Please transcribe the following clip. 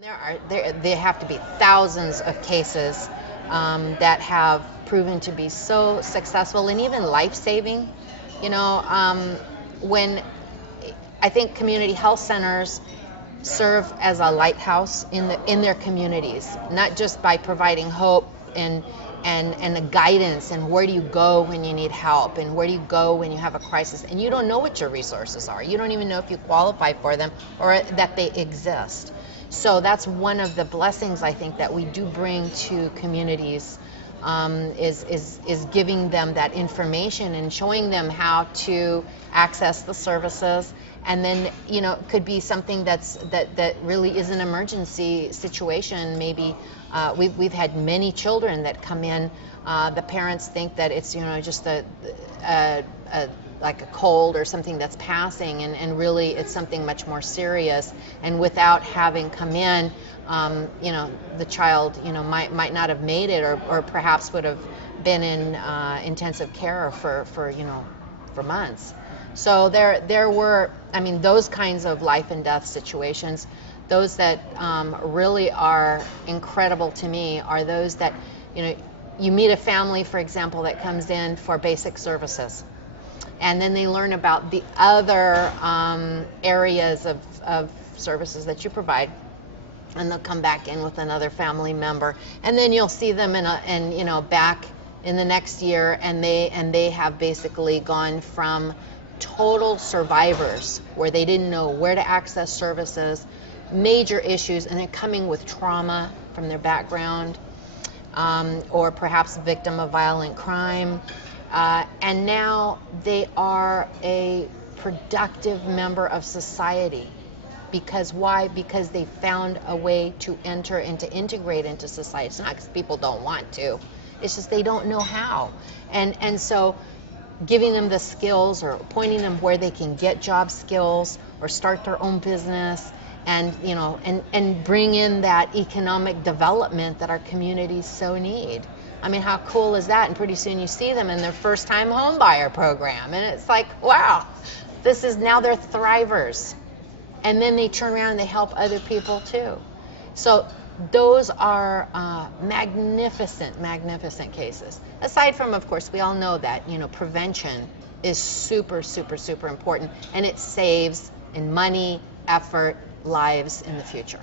There have to be thousands of cases that have proven to be so successful and even life-saving. You know, when I think community health centers serve as a lighthouse in their communities, not just by providing hope and a guidance and where do you go when you need help and where do you go when you have a crisis and you don't know what your resources are. You don't even know if you qualify for them or that they exist. So that's one of the blessings I think that we do bring to communities, is giving them that information and showing them how to access the services. And then, you know, it could be something that really is an emergency situation. Maybe we've had many children that come in. The parents think that it's, you know, just like a cold or something that's passing, and really it's something much more serious. And without having come in, you know, the child, you know, might not have made it, or perhaps would have been in intensive care for you know, for months. So there were, I mean, those kinds of life and death situations. Those that really are incredible to me are those that, you know, you meet a family, for example, that comes in for basic services, and then they learn about the other areas of services that you provide, and they'll come back in with another family member, and then you'll see them in you know, back in the next year, and they have basically gone from total survivors where they didn't know where to access services, major issues, and they're coming with trauma from their background, or perhaps a victim of violent crime, and now they are a productive member of society. Because why? Because they found a way to enter and to integrate into society. It's not because people don't want to, it's just they don't know how. And so giving them the skills, or pointing them where they can get job skills or start their own business, and you know, and bring in that economic development that our communities so need. I mean, how cool is that? And pretty soon you see them in their first time home buyer program, and it's like, wow, this is, now they're thrivers. And then they turn around and they help other people too. So those are magnificent, magnificent cases. Aside from, of course, we all know that, you know, prevention is super, super, super important, and it saves in money, effort, lives in the future.